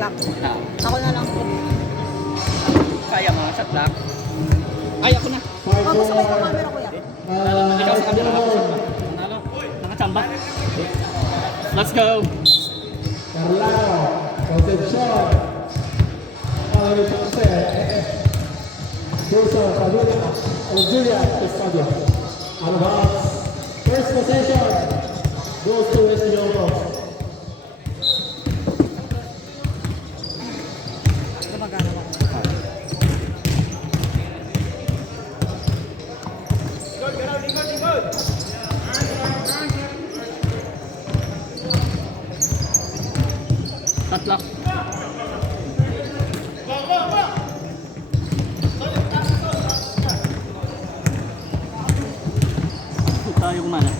clock. Ah, Ako na lang po. kaya mo, shot clock. Ay, ako na. Oh, gusto ko yung camera, kuya. Ikaw sa kabila. Nanalo. Nakachamba. Let's go. Carlano, Concepcion, Valerio Ponce, Wilson Padilla, and Julia Estadio. Out of bounds. First possession goes to Estudiantes. Gumagana ako. Shot clock. Tayo kumana.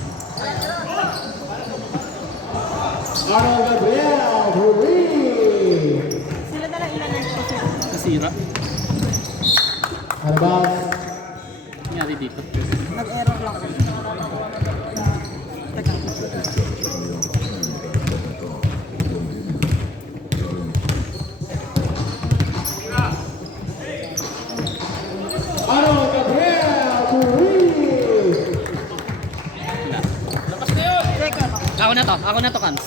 Arnold Gabriel, Hurry! Sila na lang ilan ng kasi. Nasira. Out of bounds. Nangyari dito. Nag-error lang ako. Teka. Arnold Gabriel, Hurry! Wala. Teka. Ako na to, Kams.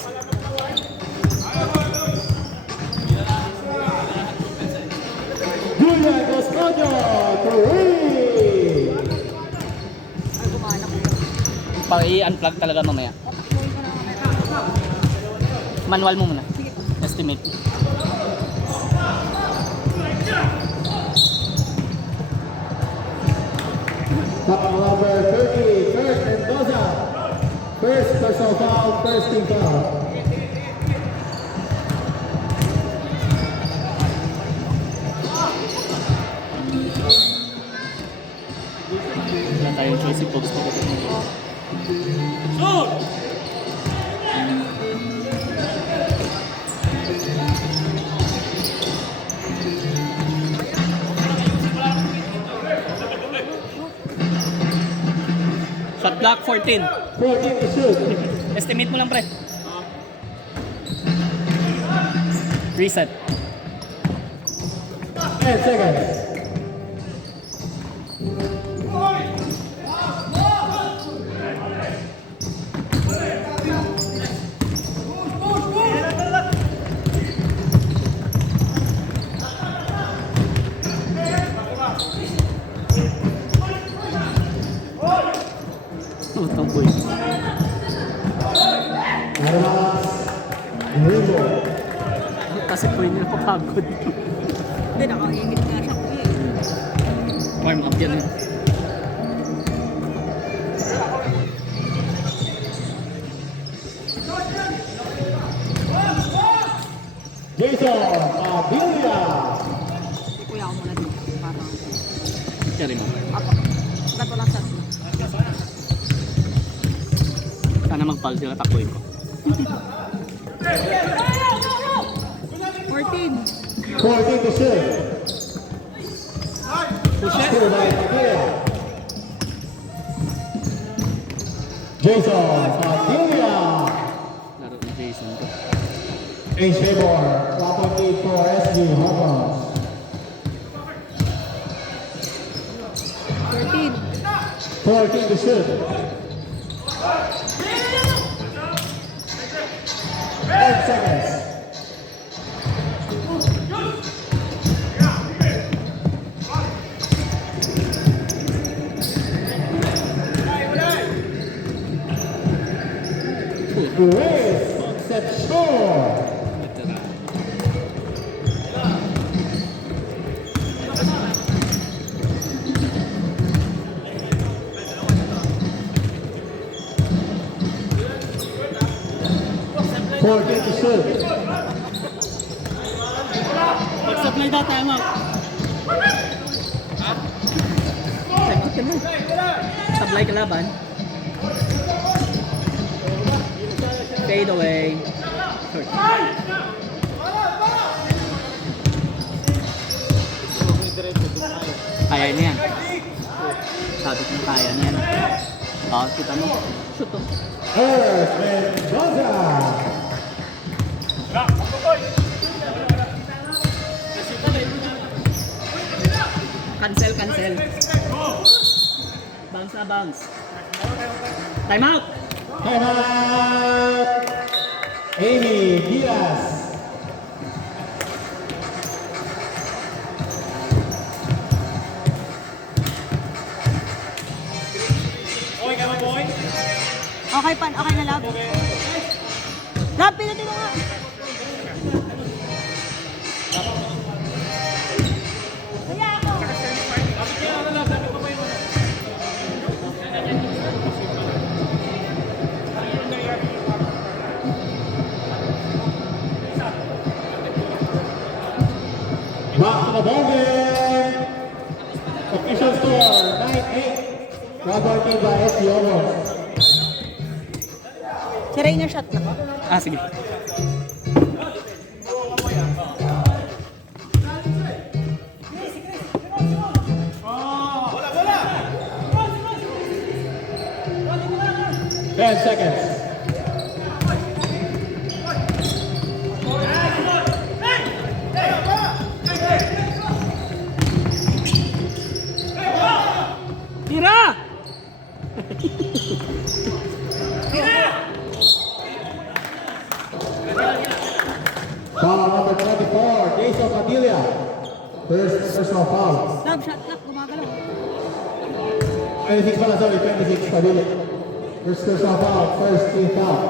Julia Coscoño, Hurry! Ay, gumana ko. Pa-i-unplug talaga mamaya. Patakbuhin ko na mamaya. Manual mo muna. Estimate. Foul number 30, Kurt Mendoza. First personal foul, first team foul. Wala tayong choice si Pogs. Shot clock 14. 14 to shoot. Estimate mo lang, pre. Reset. 10 seconds. Utang po yun. Armas. Ringo. Kasi po yun yung papagod. Hindi, nakaingit nga siya kuya. Warm up yan eh. Jason Padilla. Si kuya ako muna dito. Parang. Carry mo. Ako. Gato lang shot na. Sana mag-pulse sila, takbuhin ko. 14. 14 to shoot. Push it. Score by Padilla. Jason Padilla. Laro ni Jason to. Age favor. 1.8 for SG Hawkins. 14. 14 to shoot. 10 seconds. Race Concepcion. Fourteen to shoot. Mag-supply daw tayo mo. Supply kalaban. Fade away. Short. Kaya niya yan. Sabi ko na kaya niya yan. Kita mo. Shoot to. Earth Mendoza. Cancel, cancel. Bounce na, bounce. Time out! Time out! Amy Diaz. Okay pan, okay na love. Love, pinutin mo nga. Kaya ako. Back to the ball game. Official score 9-8. Rubber by SC Omos. Si Rainer shot na. Ah, sige. Ten seconds. Tira! Foul number 24, Jason Padilla. First personal foul. Love, shot clock, gumagalaw. 26 pala, sorry, 26 Padilla. First personal foul, first team foul.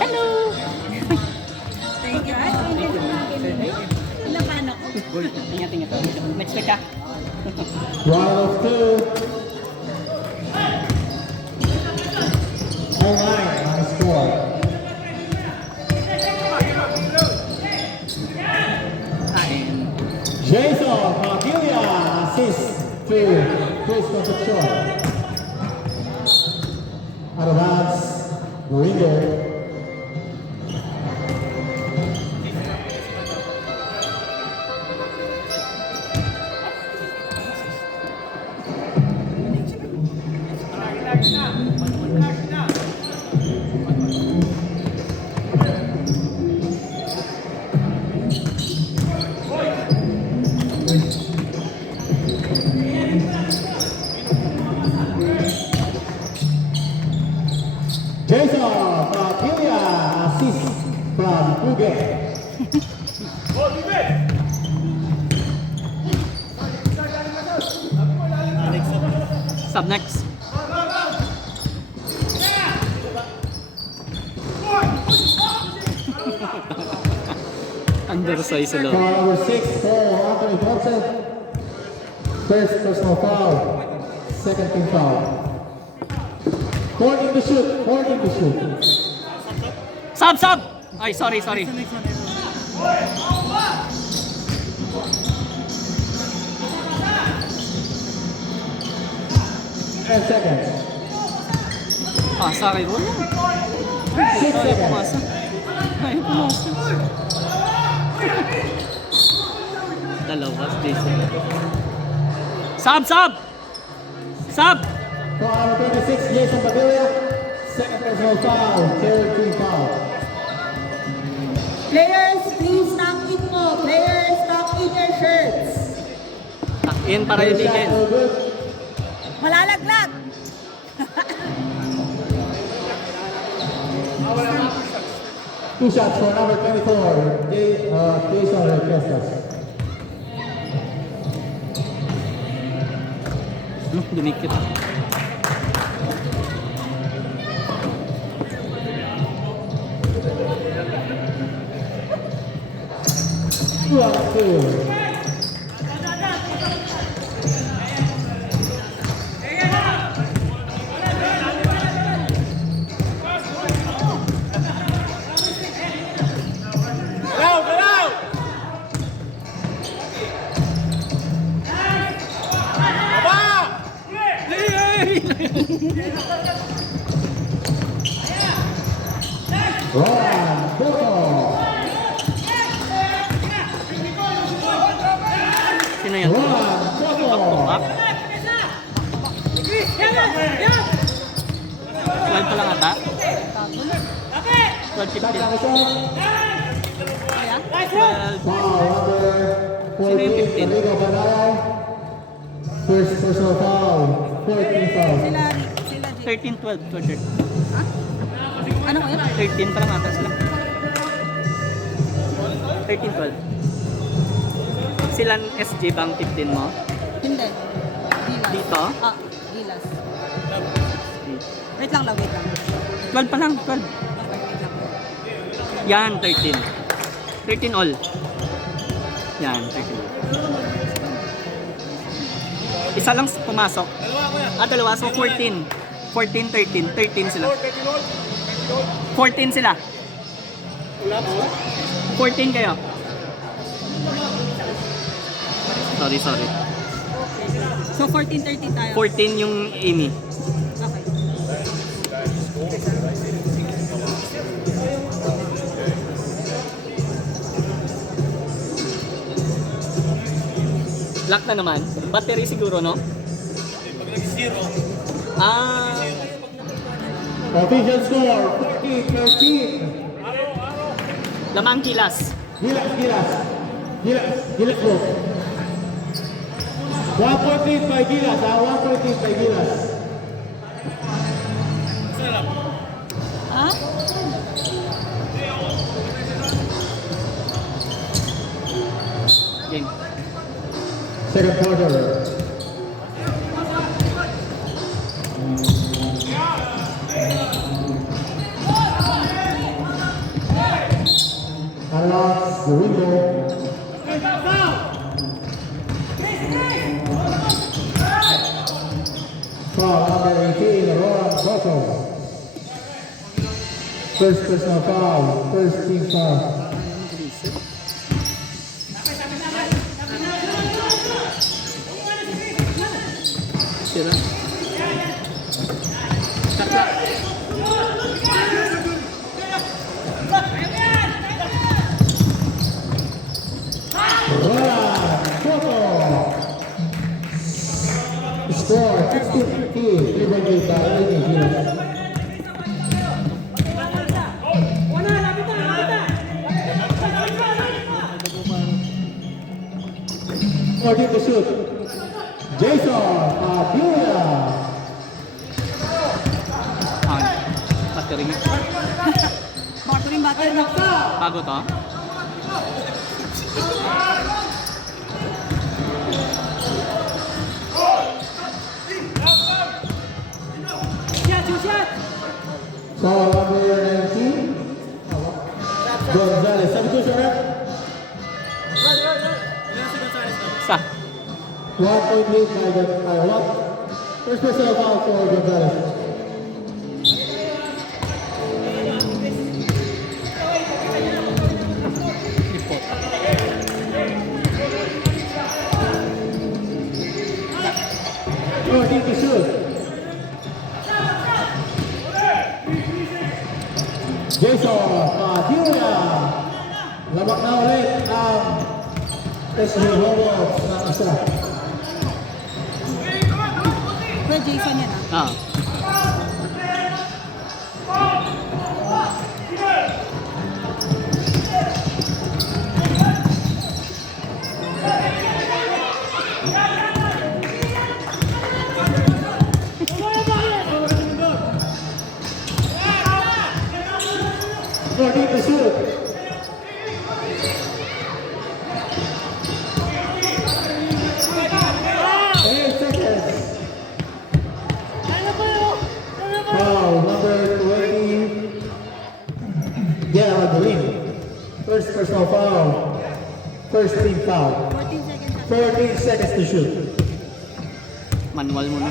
Hello! Thank you. Ay, thank you. Napan ako. Goal. Ingat, ingat. Next week ka. Round of two. All nine on the score. Kain. Jason Padilla assist to Chris Concepcion. Out of bounds, Mourinho. Jason Padilla assist from Puget. Sub next. Undersize sila. Foul number 6 for Anthony Thompson. First personal foul, second team foul. 14 to shoot, 14 to shoot. Sub, sub! Ay, sorry, sorry. 10 seconds. Ah, sa akin. 6 seconds. Pumasa. Ay, pumasa. Dalawa, Jason. Sub, sub! Sub! Foul number 26, Jason Padilla. Second personal foul, third team foul. Players, please tuck in mo. Players, tuck in your shirts. Tuck in para First shot, ibigin. no good. Malalaglag. Two shots for number 24, Jason Requestas. Dinikit. 2-2. Roland Boto. Sino yan? Roland Boto. Up? Slide pa lang ata? Shot 12-15. clock is off. Kaya? 12. Foul number Sino yung 14, 15? Rodrigo Banal. First personal foul. 14 foul. Sila, sila, Jake. 13-12. 12. Ha? Ano ko yun? 13 pa lang ata sila. 13-12. Sila SG bang 15 mo? Hindi. Gilas. Dito? Ah, Gilas. Wait lang, wait lang. 12 pa lang, 12. Wait lang. Yan, 13. 13 all. Yan, 13. Isa lang pumasok. Dalawa. So 14. 14, 13. 13 sila. 14 sila. 14 kayo. Sorry. So 14-13 tayo. 14 yung Amy. Okay. Lock na naman. Battery siguro, no? Ah, Official score, 14-13. lamang kilas. Gilas bro. 1 point lead by Gilas, 1 point lead by Gilas. Ha? Game. Second quarter. Unlocks the window. Foul number 18, Roland Bottom. First personal foul, first team foul. Sira. Roland Bottom. Score 16-15, 3-point by Amy Gilas. Ready to shoot. Jason Abula. Battery. Battery. Bago to. Foul number 19. Gonzalez. Substitution rep. Sa. 1 point lead by what? First personal foul for Gonzalez. Report. 14 to shoot. Jason Padilla. Labak na ulit ang SB Robots ng isa. Kuya Jason yan ah. Ah. To shoot. Foul number 20. Yeah, Green. First personal foul. First team foul. 14 seconds. 14 seconds to shoot. Manual muna.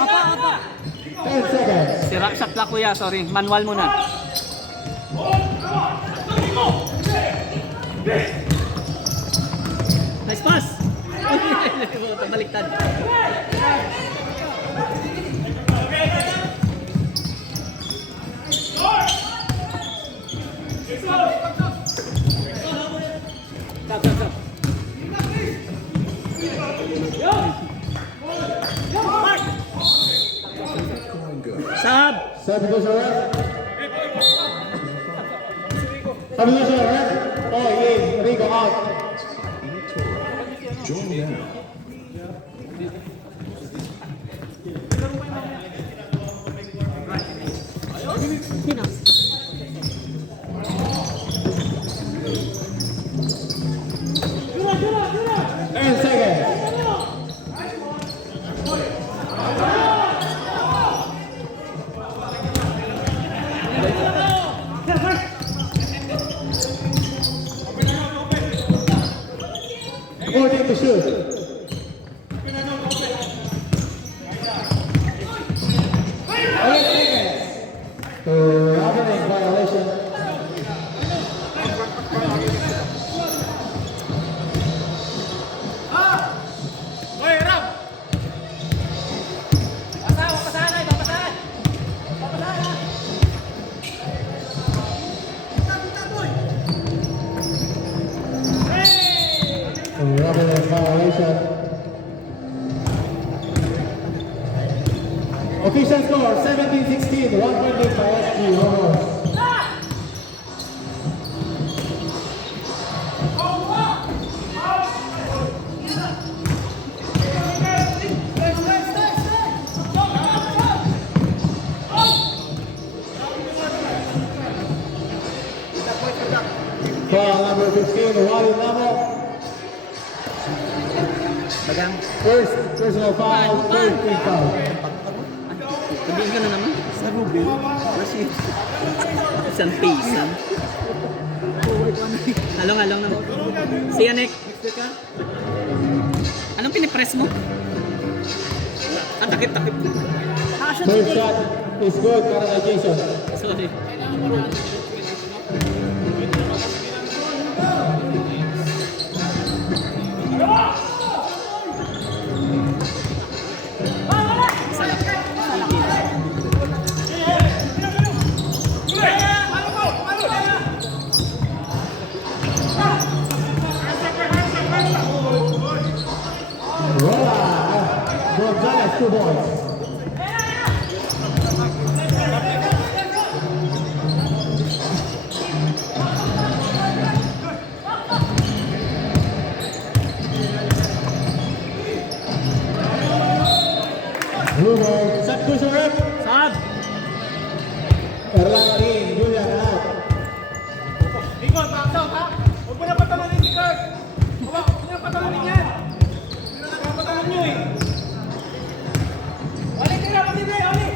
Apa. 10 seconds. Sira shot clock kuya, sorry. Manual muna. Nice pass! Baliktad. Stop. Sa Substitution ref. Substitution ref. Oh, in. Rico out. Sino? 10 seconds. According to shoot. Robbery violation. Robbery violation. Official score 17-16, 1 point lead by SG Homos. Foul number 15, Wally Lamo. Bagang. First personal foul, third team foul. Sabihin ka na naman. Sa Ruben. Rashid. Isang pisan. Halong-halong naman. See you, Nick. Anong pinipress mo? Ah, takip-takip. First shot is good para kay Jason. Sorry. Gonzalez, 2 points. Blue ball, substitution rep. Sab! Erlang in, Julian out. Ikaw, back out ha? Huwag mo na patalunin si Kurt. Huwag mo na patalunin yan. Hindi na nagpapatalon nyo eh. Oli, tira mo din eh, Oli.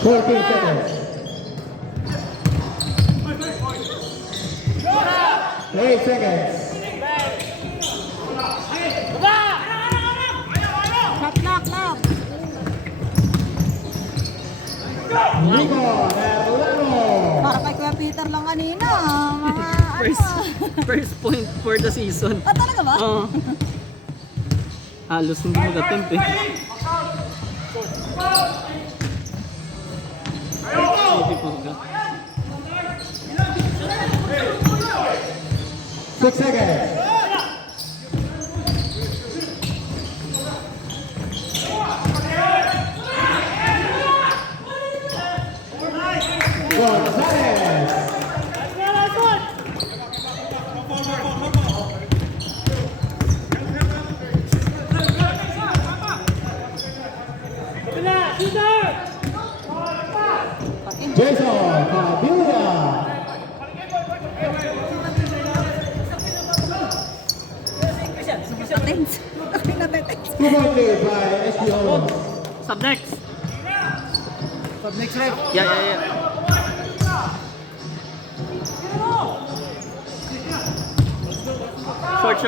Fourteen seconds. 8 seconds. Shot lock. Nico Erlano. Para kay Kuya Peter lang kanina. Mga First point for the season. Ah, talaga ba? Oo. Halos hindi mag-attempt eh. Hindi po ka. 6 seconds. Gonzalez. Jason Padilla. Patens. Okay na patens. 2 point lead by SPO. Sub next. Sub next rep. Yeah. Short.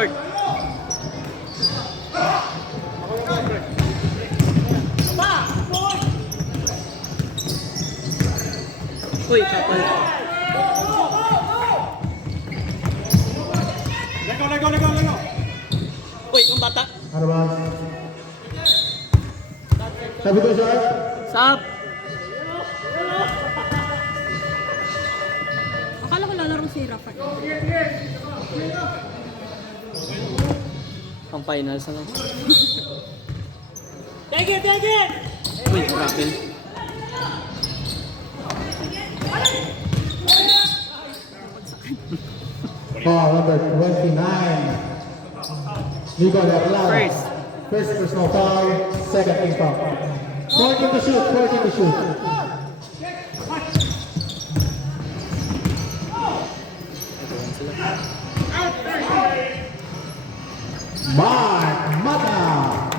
Uy, kapal. Lego. Uy, yung bata. Ano ba? Sabi ko siya. Sab! Akala ko lalaro si Rafa. finals na. Take it, take it! Uy, grapple. Ball number 29. Nico Leclerc. First. First personal foul, second team foul. 14 to shoot, 14 to shoot. Mark Mata.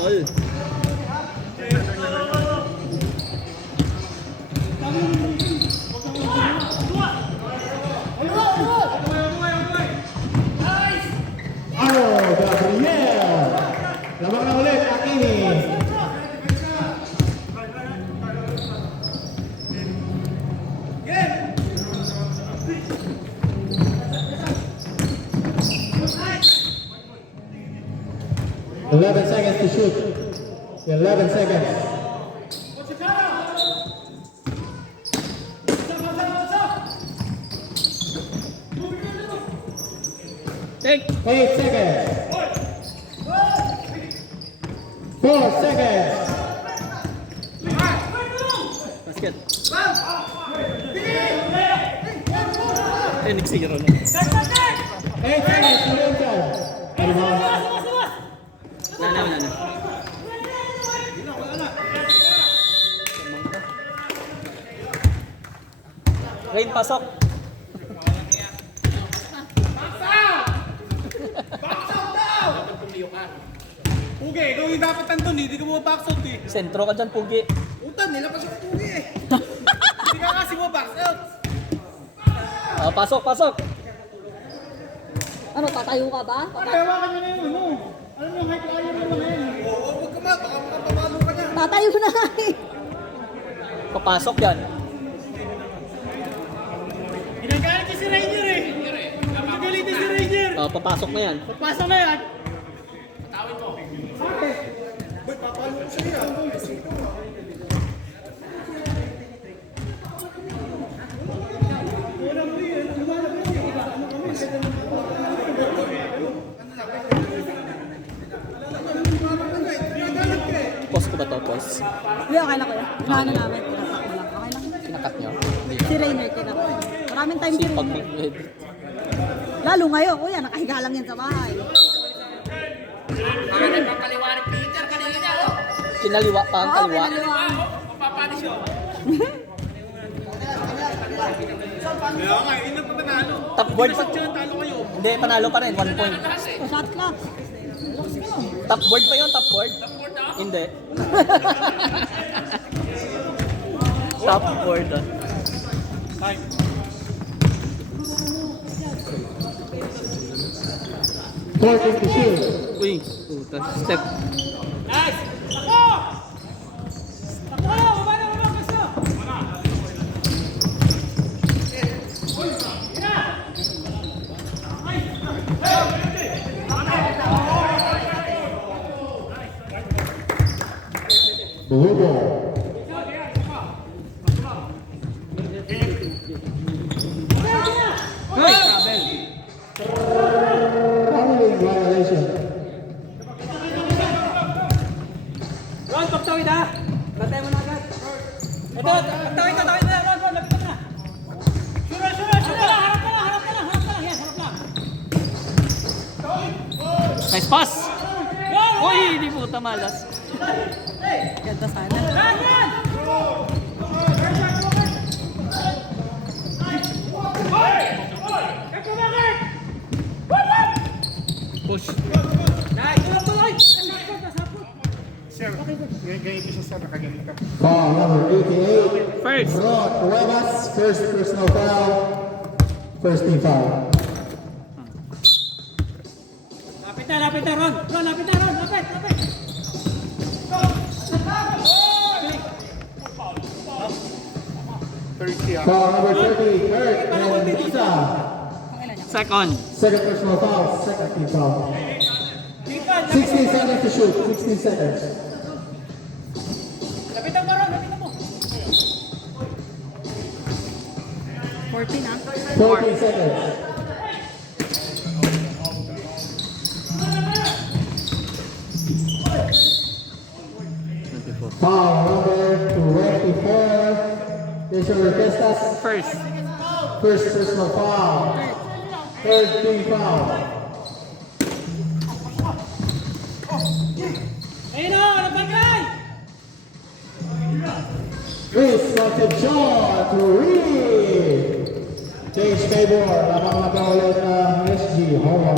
All. Arnold Gabriel. Labang na ulit, Akini. Eleven seconds to shoot. 11 seconds. Take. 8 seconds. 4 seconds. Basket. Eh, nag-zero na. 8 seconds. Lorenzo. Rebound. Na. Rain, pasok. Pugi, ikaw yung dapat nandun eh. Hindi ka mo box out eh. Sentro ka dyan, Pugi. Utan, nilabas yung Pugi eh. Hindi ka kasi mo box out. Pasok. Ano, tatayo ka ba? Hawakan nyo na yun, ano? Alam mo yung high flyer naman na yun. Oo, huwag ka baka makapamalo ka niya. Tatayo na nga eh. Papasok yan. Ginagalit niya si Ranger eh. Ginagalit si Ranger. Papasok na yan. Pasok na yan. Pause ko ba to? Pause. Hindi, okay lang ko yun. Inaano namin. Tinatak mo lang. Okay lang. Kinakat nyo. Hindi Si Rainer, tinatak ko. Maraming time si Sipag Rainer. mag-edit. Lalo ngayon, kuya, nakahiga lang yan sa bahay. Kinaliwa pa ang Oo, kaliwa. pinaliwa. Kaya nga, yun ang panalo. Top board. Ba't yun, talo kayo? Hindi, panalo pa rin. 1 point. Shot clock. Top board pa yun, top board. Hindi. Top board. Time. 14 to shoot. Uy, puta. Step. Nice! Ako! Ako! Baba na, gusto! Blue ball. Uy! Traveling violation. Ron, pagtawid ha! Batay mo na agad. Ito, pagtawid na, Ron, lapit na. Sura! Harap ka lang. Yan, harap lang. Nice pass! Uy, hindi puta malas. Ganda sana. Yan! Push. Ball number 88. First. Rod Cuevas, first personal foul. First team foul. Lapit na, Ron. Lapit. Ball number 30. Kurt Mendoza. Second. Second personal foul. Second team foul. 16 seconds to shoot. 16 seconds. Lapitan mo, Ron. 14 ah. 14 seconds. Foul number 24. Jason Orquestas. First. First personal foul. Third team foul. Ayun o, nabagay! Chris Concepcion to Reed. Change favor. Lamang na ulit ng SG Home.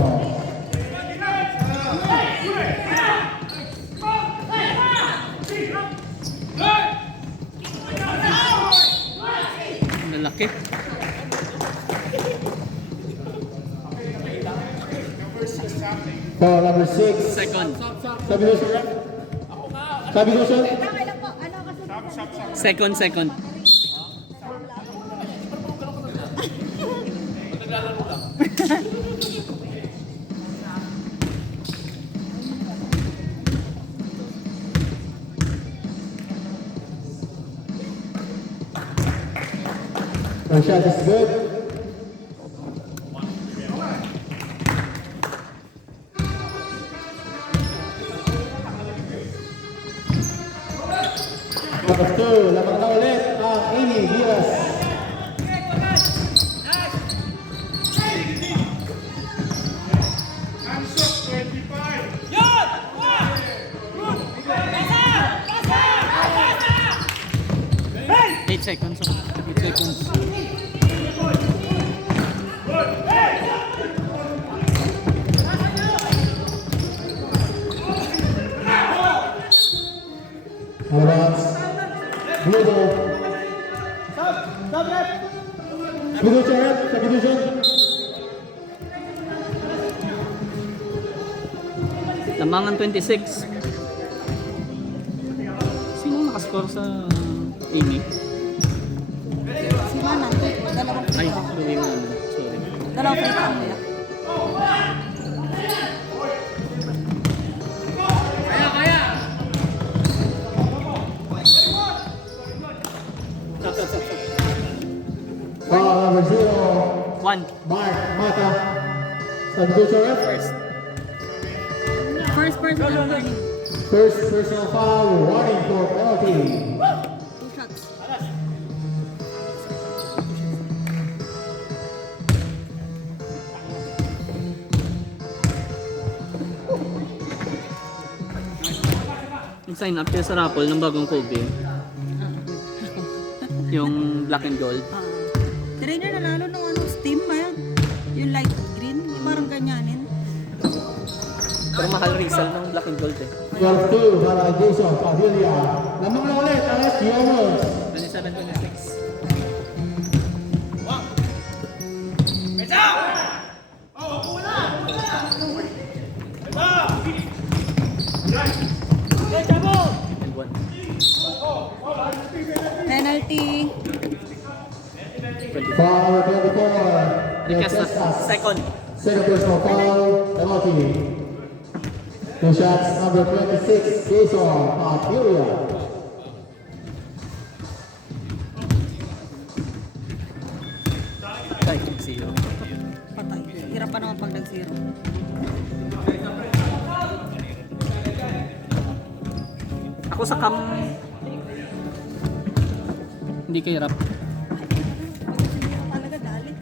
Ang lalaki. Foul number 6. Second. Substitution. Substitution. Second. The shot is good. Number 2, lamang na ulit ang Amy Diaz. Yun! Pasa! 8 seconds. 8 seconds. Advance. Blue. Substitution. Substitution. Lamangan 26. Sino nakascore sa Amy? Si Manan, dalawang Ay, free throw. sorry man. Sorry. Dalawang free throw nila. Foul number 0. 1. Mark Mata. Substitution. First person na warning. First personal foul. Warning for penalty. 2 shots. Nag-sign up siya sa raffle ng bagong Kobe. Yung black and gold. Trainer nanalo ng ano, Steam ba yun? Yung light green, yung parang ganyanin. Pero mahal resell ng black and gold eh. 12-2 para Jason Padilla. Lamang na ulit ang SG Homers. 27-26. And 1. Penalty. Foul 24. Request na. Second. Second personal foul. Penalty. Two shots number 26. Jason Padilla. Ay, 0. Patay. Hirap pa naman pag nag-zero. Ako sa cam... Hindi ka hirap. Talaga dali.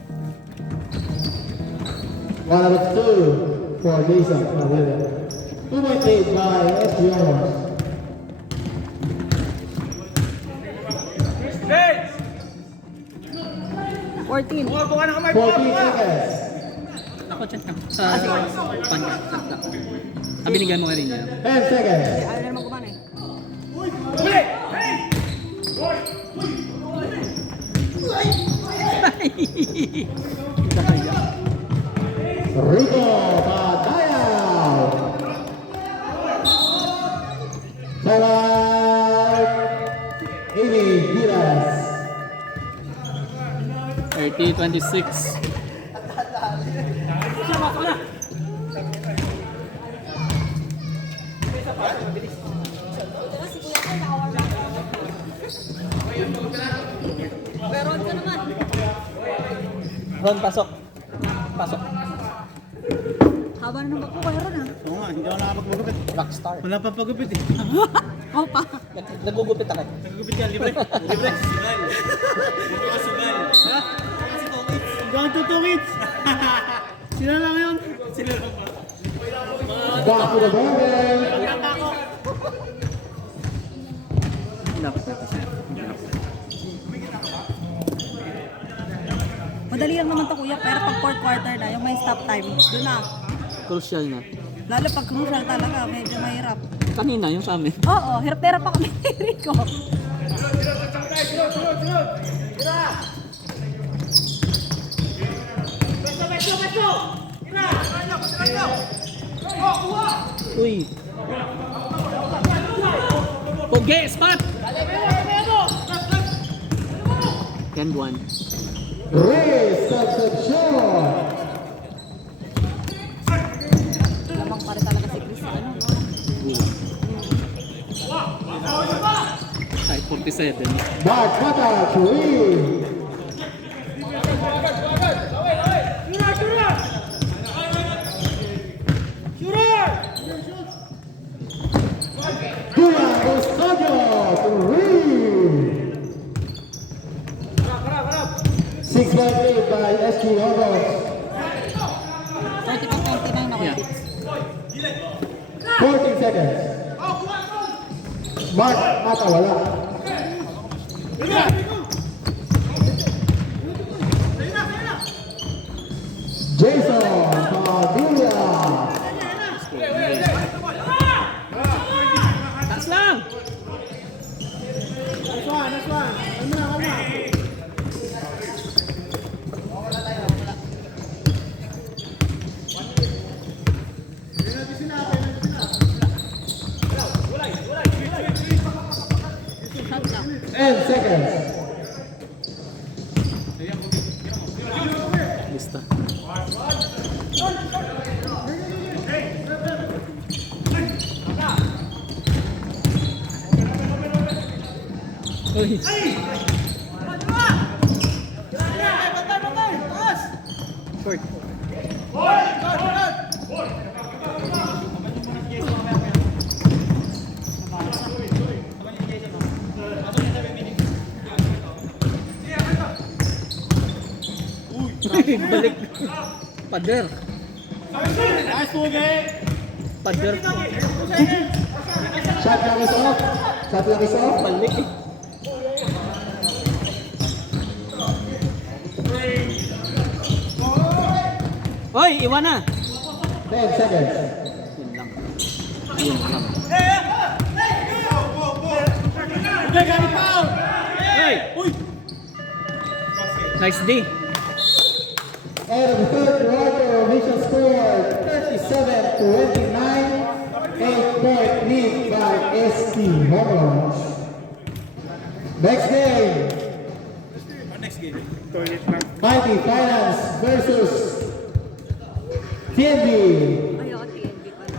1 out of 2 for Jason Padilla. 2.8 by SG Homers. Hey! 14. 14 seconds. Ako, chat lang. Sa... Panya. Chat lang. Binigyan mo ka rin niya. 10 seconds. Ayaw na naman kumana eh. Rico Padayaw. Salat Amy Diaz. 30-26. Meron ka naman. Ron, pasok. Pasok. Haba na ng bago, kaya ron ah. Oo nga, hindi ako nakapagpagupit. Rockstar. Wala pa pagupit eh. Ako pa. Nagugupit ako. Nagugupit ka, libre. Libre. Sugal. Libre ka sugal. Ha? Kasi tungits. Going to tungits. Sila lang yun. Sila lang pa. Back to the ball. Dapat natin siya. Madali lang naman to kuya, pero pag fourth quarter na, yung may stop time, doon na. Crucial na. Lalo pag crucial talaga, medyo mahirap. Kanina, yung sa amin. Oo, hirap-hirap pa kami ni Rico. Uy. Poge, spot! Yan, buwan. Race Concepcion. Lamang pa rin talaga si Chris. Ano, no? Ay, 47. Mark Mata to win. Duran Rosario to win. 6 lead by SG Hornets. 30-29 na Yeah. 14 seconds. Mark Mata wala. Jason Padilla. Taas lang! And seconds. Lista. Uy. Short. Balik. Pader. Pader po. Shot lang is off. Shot lang is off. Balik eh. Hoy, iwan na. 10 seconds. Yun lang. Yun lang. Hey! Nice D. And the third quarter, Mission scored 37-29. 8-point lead by ST Hornets. Next game. Mighty Finance versus TNB. Ayoko, TNB pala.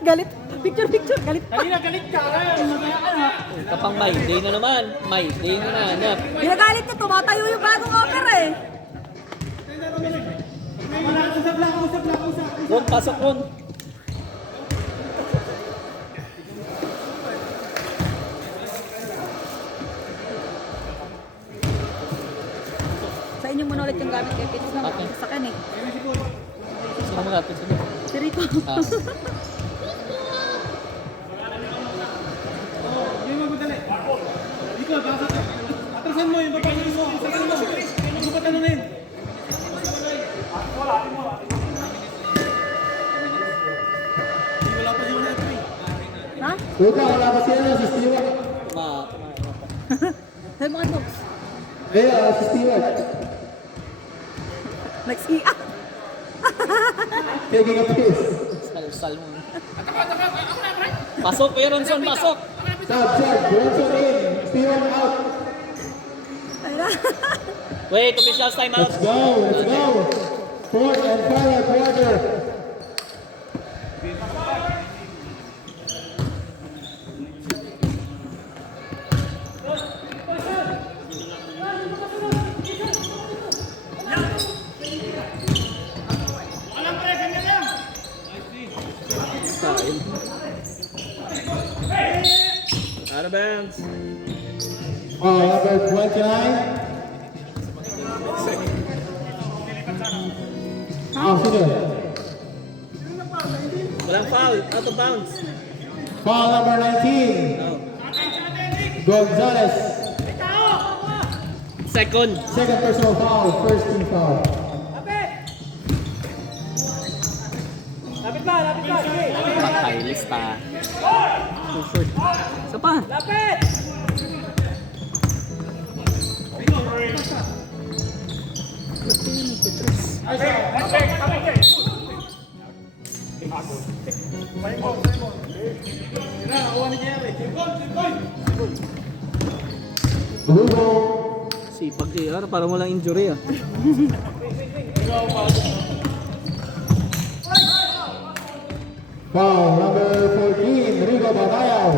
Galit. Picture. Galit pa. Kapang my day na naman. My day na nahanap. Ginagalit niya, tumatayo yung bagong offer eh. Ron, pasok Ron. Sa inyo muna ulit yung gamit kay Pitts na Okay. sa akin eh. Sino mo natin sila? Si Rico. Ah. Atrasan mo yung papagin mo. Atrasan mo. Huwag mo patalunin. Wala pa yung net. Ha? Luka, wala pa sila si Stewart. Sabi mga dogs. Si Stewart. Nag-CA. Taking a piss. Sal mo. Pasok, Kuya Ronson, pasok. Check. Bronson in. Stewart out. Wait, officials time out. Let's go. Fourth and final quarter. bounds. Foul number 29. Sige. Walang foul, out of bounds. Foul number 19. No. Gonzalez. Second. Second personal foul. First team foul. Lapit ba? Lapit ba? Sige. Patay, lista. Too short. Isa pa. Lapit! Lugo. Sipag JR, para walang injury ah. Foul number 14. Rigo Batayaw.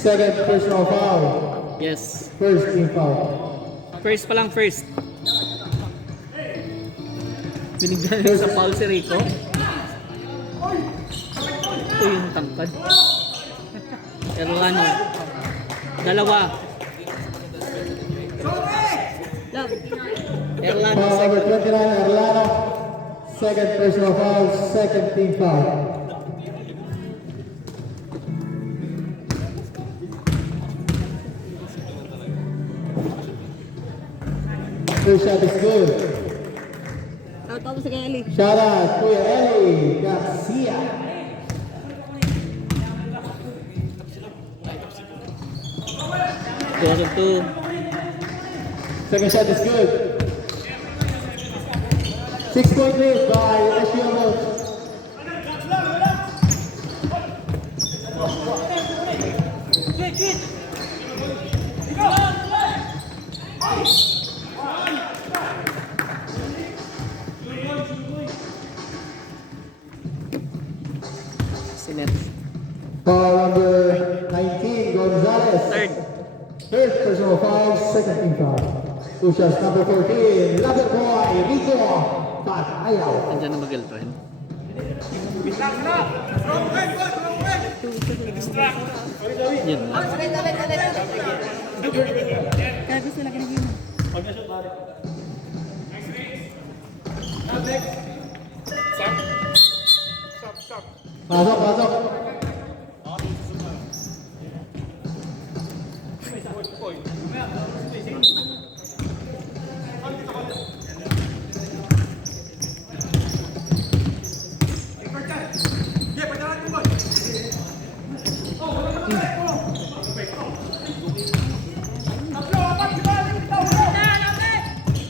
Second personal foul. Yes. First team foul. First pa lang first. Binigyan rin sa foul si Rico. Ito yung tangkad. Erlano. Dalawa. Erlano Foul number second. 29. Erlano. Second personal foul. Second team foul. First shot is good. Tapos sa Kelly. Shout out Kuya Eli Garcia. Two out of two. Second shot is good. 6-point lead by SPL Notes. Quit, quit! Sinet. Foul number 19, Gonzalez. Third. Third personal foul, second team foul. Two shots, number 14, Lover Boy, Rico Batayaw. Andiyan na mag-girlfriend. Yun lang. Kaya gusto lagi na yun. Pasok, pasok.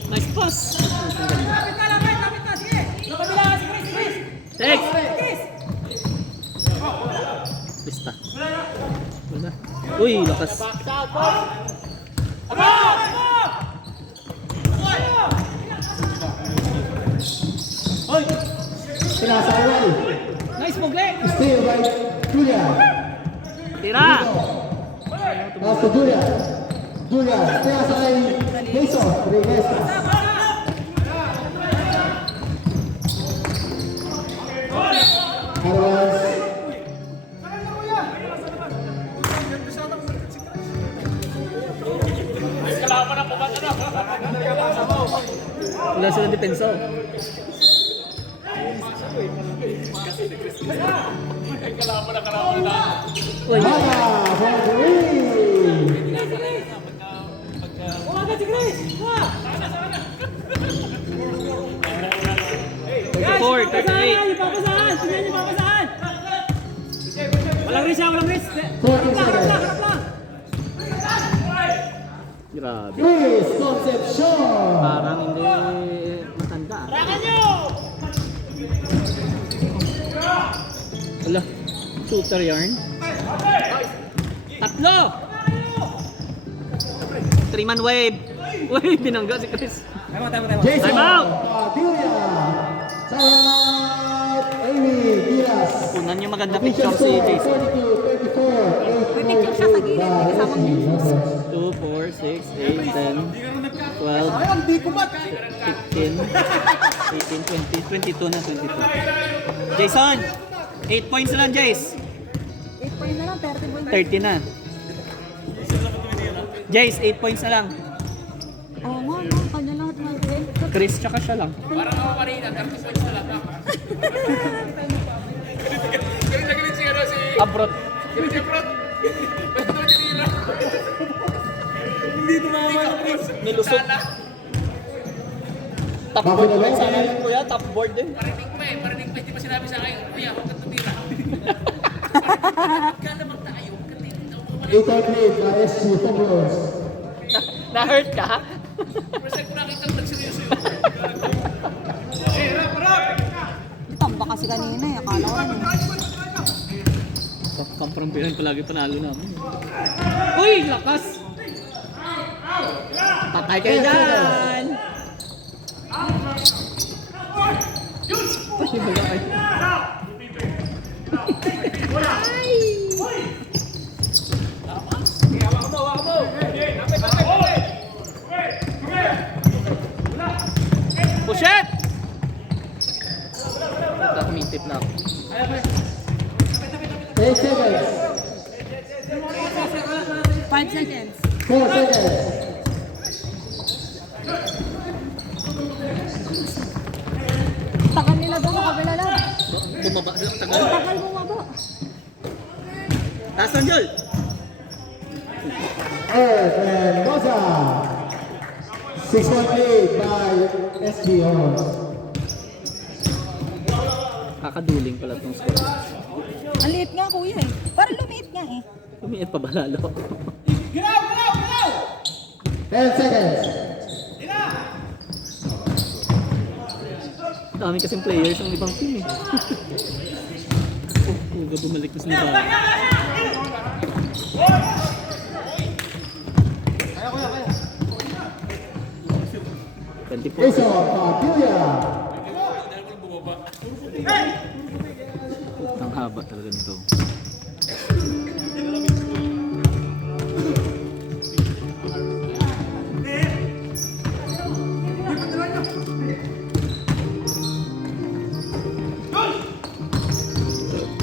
Nice pass. Lapit na, sige! Sa kabila, si Chris, Chris! Thanks. Chris! Lista. Wala. Uy, lakas. Sinasaway. Nice Mogle. Steal by Julia. Tira. Pass to Julia. Julia, sinasaway. Jason, Reyesa. Otherwise, Wala silang depensa. Uy. Mata from the ring. Umaga si Chris! Kuha! 34, 38. Yung papasahan! Tingnan yung papasahan! Walang risk siya, walang risk! 14 Harap seconds. lang, harap lang! Grabe. Chris Concepcion. Parang hindi matanda. Wala. Shooter yarn. Tatlo! 3-man wave. Uy, binangga si Chris. Jason Time out. Padilla. Time out. Amy Diaz. Kunan yung maganda picture si Jason. 42-34. May picture siya sa gilid, may kasamang pictures. 2, 4, 6, 8, 10, 12, 15, 18, 20, 22 na, 22. Jason! 8 points na lang, Jace. 8 point na lang, 30 points 30 na. Jace, 8 points na lang. Oo nga, no? Kanya lahat ng grade. Chris, tsaka siya lang. Parang ako pa rin, 30 points na lang. Galit siya na si... Abrot. Galit siya, bro. Ba't ito tinira? Hindi tumama na, Chris. Nilusot. Top board ulit sana yun, kuya. Top board din. Parinig pa eh, parinig pa. Hindi pa sinabi sa akin, kuya, huwag kang tumira. Huwag ka naman tayo, huwag kang tumira. 8th lead by SG Fobos. Na-hurt ka? Present ko nakita ko nagseryoso yun. Tamba kasi kanina eh. Akala ko ano. Kamprampihan palagi panalo namin. Uy! Lakas! Patay kayo dyan! Ay, wala kayo. Push it! Ito, kumitip na ako. 8 seconds. 5 seconds. 4 seconds. Tagal nila doon sa kabila lang. Bumaba sila ang tagal. Tagal bumaba. Taas ng Jol! Earth and Moza. 6-point lead by SG Homos. Kakaduling pala itong score. Ang liit nga kuya eh. Parang lumiit nga eh. Lumiit pa ba lalo? 10 seconds. Dami kasing players ang ibang team eh. Huwag bumalik na sila ba? Jason Padilla. Ang haba talaga nito.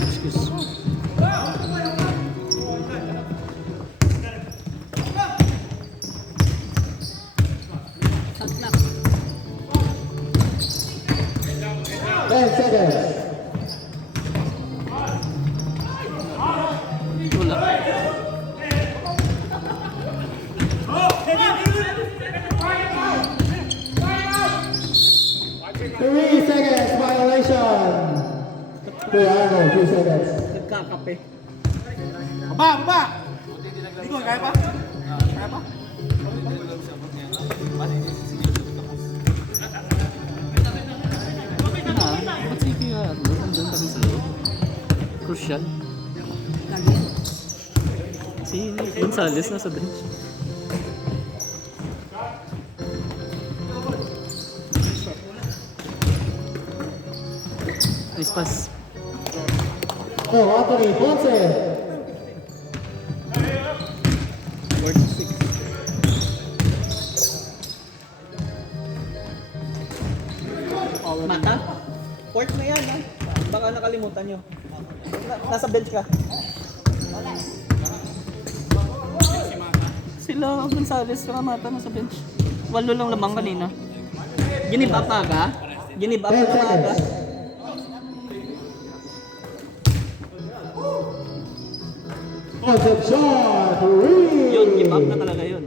Excuse. Saklak. 10 seconds. Wala. 3 seconds violation. Kuya Arnold, 3 seconds. Nagkakape. Ba't si Kuya Arnold? Nandun kami sa loob. Crucial. Lagi. Si Gonzales nasa bench. Nice pass. Oh, Anthony Ponce. 46. Mata? Port na yan ha. Baka nakalimutan nyo. Nasa bench ka. Sila Gonzales saka Mata nasa bench. 8 lang lamang kanina. Ginib up aga? Ginib up 10 na aga? seconds. Concept shot. Yun, give up na talaga yun.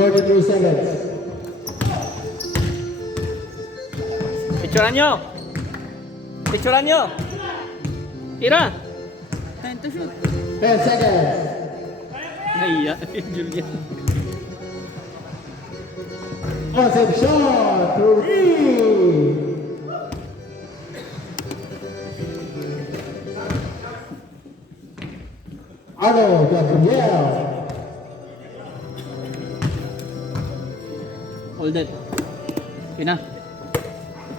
Forty-three seconds. Picturean nyo! Picturean nyo! Tira! Time to shoot. 10 seconds. Nahiya, Julian. Concept shot. Arnold Gabriel. Hold it. Okay na.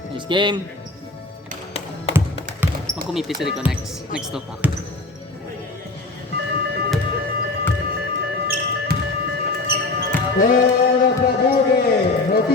Nice game. Magkumipis si Rico next. Next stop ha. And of the ballgame,